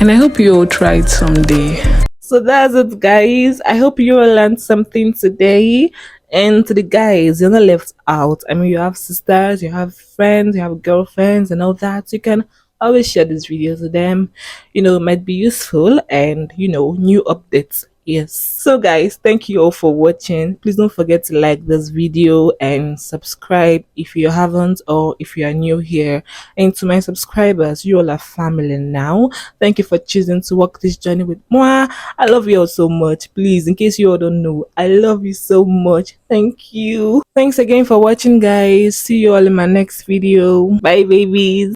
And I hope you all try it someday. So that's it, guys. I hope you all learned something today. And to the guys, you're not left out. I mean, you have sisters, you have friends, you have girlfriends, and all that. You can always share this video to them. It might be useful and, new updates. Yes. So, guys, thank you all for watching. Please don't forget to like this video and subscribe if you haven't, or if you are new here. And to my subscribers, you all are family now. Thank you for choosing to walk this journey with moi. I love you all so much. Please, in case you all don't know, I love you so much. Thank you. Thanks again for watching, guys. See you all in my next video. Bye, babies.